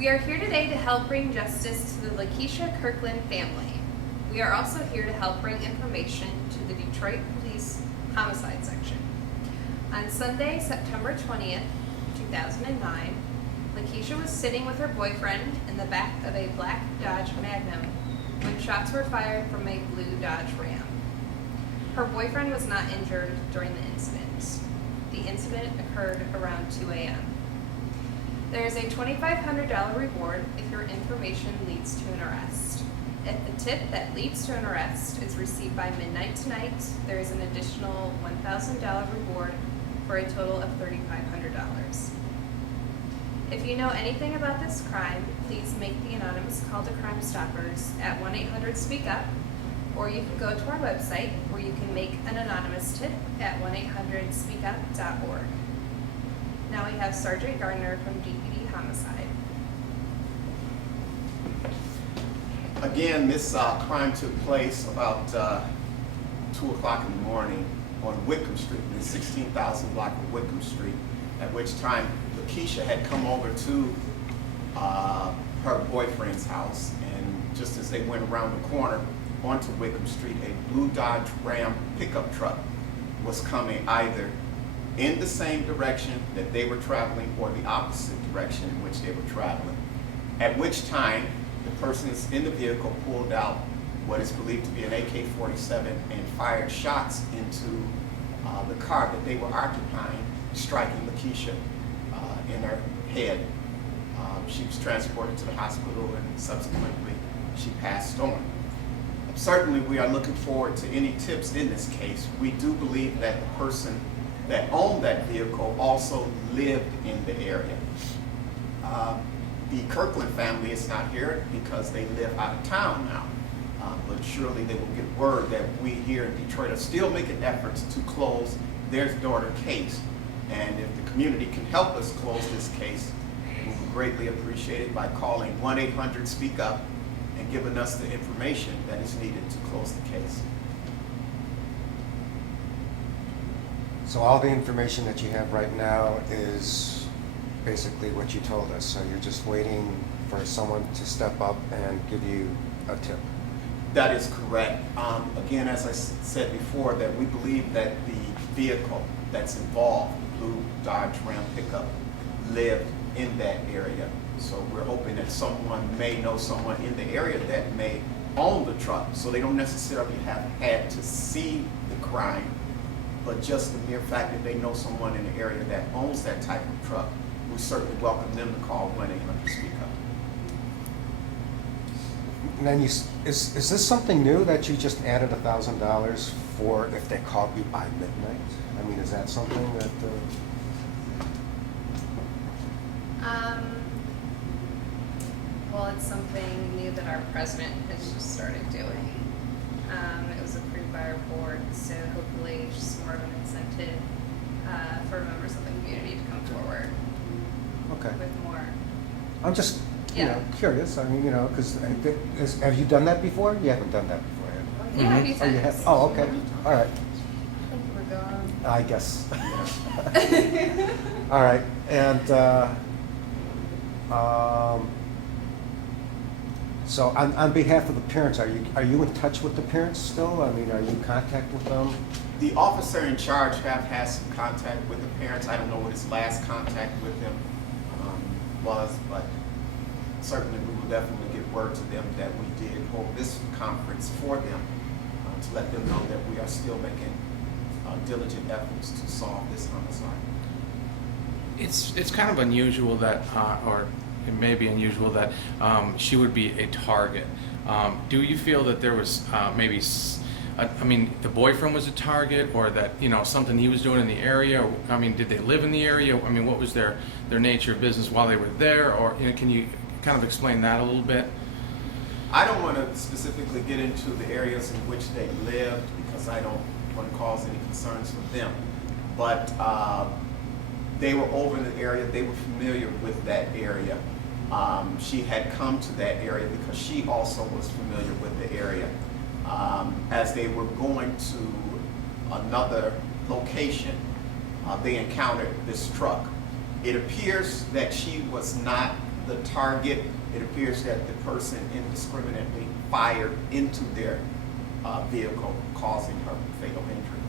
We are here today to help bring justice to the Lakesha Kirkland family. We are also here to help bring information to the Detroit Police Homicide Section. On Sunday, September 20th, 2009, Lakesha was sitting with her boyfriend in the back of a black Dodge Magnum when shots were fired from a blue Dodge Ram. Her boyfriend was not injured during the incident. The incident occurred around 2 a.m. There is a $2,500 reward if your information leads to an arrest. If the tip that leads to an arrest is received by midnight tonight, there is an additional $1,000 reward for a total of $3,500. If you know anything about this crime, please make the anonymous call to Crime Stoppers at 1-800-SPEAK-UP, or you can go to our website where you can make an anonymous tip at 1-800-SPEAKUP.org. Now we have Sergeant Gardner from Deputy Homicide. Again, this crime took place about 2 o'clock in the morning on Whitcomb Street, the 16,000 block of Whitcomb Street, at which time Lakesha had come over to her boyfriend's house, and just as they went around the corner onto Whitcomb Street, a blue Dodge Ram pickup truck was coming either in the same direction that they were traveling or the opposite direction in which they were traveling. At which time, the persons in the vehicle pulled out what is believed to be an AK-47 and fired shots into the car that they were occupying, striking Lakesha in her head. She was transported to the hospital and subsequently she passed on. Certainly we are looking forward to any tips in this case. We do believe that the person that owned that vehicle also lived in the area. The Kirkland family is not here because they live out of town now, but surely they will get word that we here in Detroit are still making efforts to close their daughter case. And if the community can help us close this case, we would greatly appreciate it by calling 1-800-SPEAK-UP and giving us the information that is needed to close the case. So all the information that you have right now is basically what you told us. So you're just waiting for someone to step up and give you a tip. That is correct. Again, as I said before, that we believe that the vehicle that's involved, the blue Dodge Ram pickup, lived in that area. So we're hoping that someone may know someone in the area that may own the truck, so they don't necessarily have had to see the crime, but just the mere fact that they know someone in the area that owns that type of truck. We certainly welcome them to call 1-800-SPEAK-UP. And then is this something new that you just added $1,000 for if they called you by midnight? I mean, is that something that? Well, it's something new that our president has just started doing. It was approved by our board, so hopefully it's just more of an incentive for members of the community to come forward Okay. with more. I'm just Yeah. curious. I mean, because have you done that before? You haven't done that before, have you? Yeah, a few Oh, you times. have? Oh, okay. All right. I think we're going. I guess. All right. And so on behalf of the parents, are you in touch with the parents still? I mean, are you in contact with them? The officer in charge have had some contact with the parents. I don't know what his last contact with them was, but certainly we will definitely get word to them that we did hold this conference for them to let them know that we are still making diligent efforts to solve this homicide. It's kind of unusual that, or it may be unusual that she would be a target. Do you feel that there was maybe, I mean, the boyfriend was a target, or that, something he was doing in the area? Or, I mean, did they live in the area? I mean, what was their nature of business while they were there? Or can you kind of explain that a little bit? I don't want to specifically get into the areas in which they lived because I don't want to cause any concerns for them. But they were over in the area. They were familiar with that area. She had come to that area because she also was familiar with the area. As they were going to another location, they encountered this truck. It appears that she was not the target. It appears that the person indiscriminately fired into their vehicle, causing her fatal injury.